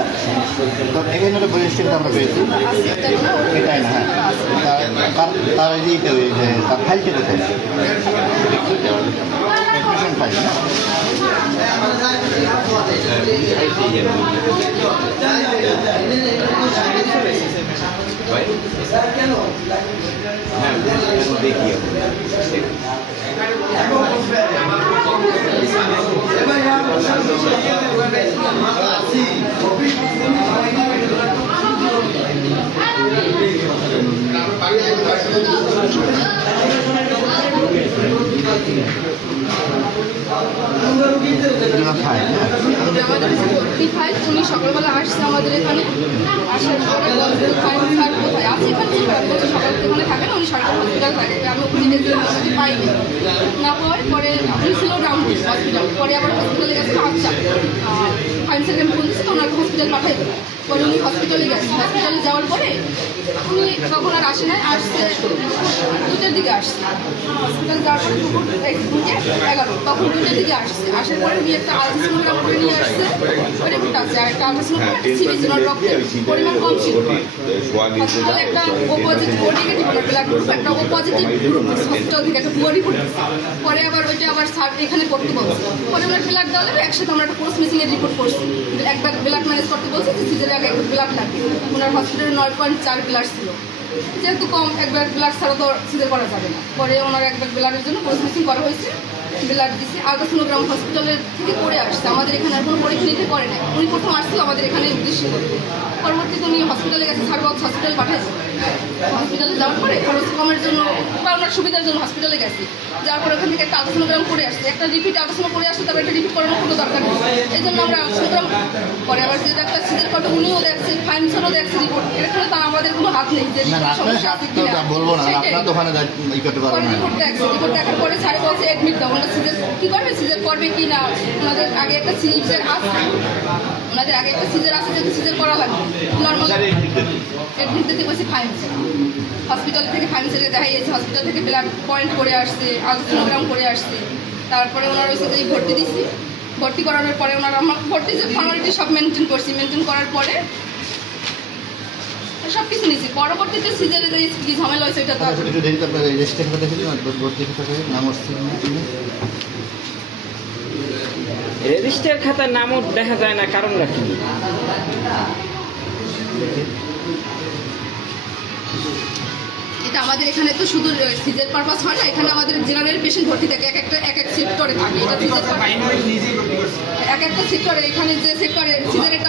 না? তো এখানে একটা রেজিস্ট্রেশন আমরা পেয়েছি, এটাই না? হ্যাঁ, তার এই যে তার ফাইলটা কোথায়? অ্যাডমিশন ফাইল না? উনি সকালবেলা আসছে আমাদের এখানে, আসার পরে ফাইন স্যার কোথায় আছে, এখানে সকাল এখানে থাকে না, উনি সরকারি হসপিটাল থাকে, আমি ওখানে গেছিলাম, আমাকে পাইনি, না পাওয়ার পরে উনি ছিল রামপুর হসপিটাল, পরে আবার হসপিটালে গেছে। আচ্ছা ফাইন স্যারকে আমি ফোন দিচ্ছি তো ওনাকে হসপিটাল পাঠাই দেবো। পরে উনি হসপিটালে গেছে, হসপিটালে যাওয়ার পরে উনি তখন আর আসে নাই, আসছে 2টার দিকে আসছে। হসপিটাল যাওয়ার পরে দুপুর 11 তখন 2টার দিকে আসছে। আসার পরে উনি একটা আলট্রাসাউন্ড করে নিয়ে আসছে, ওই রিপোর্ট আছে, আর একটা আলট্রাসাউন্ড করে সিরিজ ওনার রক্তের পরিমাণ কম ছিল। হসপিটালে একটা ও পজিটিভ, ও নেগেটিভ ওনার ব্লাড গ্রুপ, একটা ও পজিটিভ গ্রুপ হসপিটাল থেকে একটা ভুয়া রিপোর্ট দিচ্ছে। পরে আবার ওইটা আবার স্যার এখানে করতে বলছে, পরে ওনার ব্লাড দেওয়ালে একসাথে আমরা একটা পোস্ট মিসিংয়ের রিপোর্ট করছি। একবার ব্লাড ম্যানেজ করতে বলছে যে সিজারে আগে একবার ব্লাড লাগবে, ওনার হসপিটালে 9.4 ব্লাড ছিল, যেহেতু কম একবার ব্লাড ছাড়া তো সিজার করা যাবে না। পরে ওনার একবার ব্লাডের জন্য পোস্ট মিসিং করা হয়েছে, ব্লাড দিচ্ছে। আলট্রাসোনোগ্রাম হসপিটালের থেকে করে আসছে, আমাদের এখানে আর কোনো পরীক্ষা করে নাই। উনি প্রথম আসছিল আমাদের এখানে উদ্দেশ্য করে, পরবর্তীতে উনি হসপিটালে গেছে, সারবক্স হসপিটাল পাঠাইছে। হসপিটালে যাওয়ার পরে খরচ কমের জন্য বা ওনার সুবিধার জন্য হসপিটালে গেছে, যাওয়ার পরে ওখান থেকে একটা আলট্রাসোনোগ্রাম করে আসছে, একটা রিপিট আলট্রাসোনো করে আসছে, তারপর একটা রিপিট করানোর কোনো দরকার নেই, এই জন্য আমরা আলট্রাসোনোগ্রাম পরে আবার যেটা একটা সিজার করতে উনিও দেখছে, ফাইন স্যারও দেখছে রিপোর্ট, এখানে তার আমাদের কোনো হাত নেই যে সমস্যা আছে কিনা বলবো না, আপনার তো ওখানে ই করতে পারবেন না। রিপোর্ট দেখছে, রিপোর্ট দেখার পরে স্যার বলছে অ্যাডমিট দাও, ওনারা সিজার কী করবে, সিজার করবে কি না, ওনাদের আগে একটা সিজার আছে, ওনাদের আগে একটা সিজার আছে, যেহেতু সিজার করা লাগবে নর্মাল অ্যাডমিট দিতে বলছে ফাইন স্যার। হসপিটাল থেকে ফাইন স্যারকে দেখাই গেছে, হসপিটাল থেকে ব্লাড পয়েন্ট করে আসছে, আলট্রাসোনোগ্রাম করে আসছে, তারপরে ওনার ওই সাথে ভর্তি দিচ্ছি। ভর্তি করানোর পরে ওনারা আমার ভর্তি যে ফর্মালিটি সব মেনটেন করছি, মেনটেন করার পরে সব কিছু নিয়েছি। পরবর্তীতে সিজারে যে কি ঝামেলা হয়েছে এটা তো রেজিস্টার খাতার নামও দেখা যায় না, কারণটা কি? এটা আমাদের এখানে তো শুধু সিজার পারপাস হয় না, এখানে আমাদের জেনারেল পেশেন্ট ভর্তি থাকে, এক এক সেক্টরে থাকে, এটা এক একটা সেক্টরে, এখানে যে সেক্টরে সিজারেরটা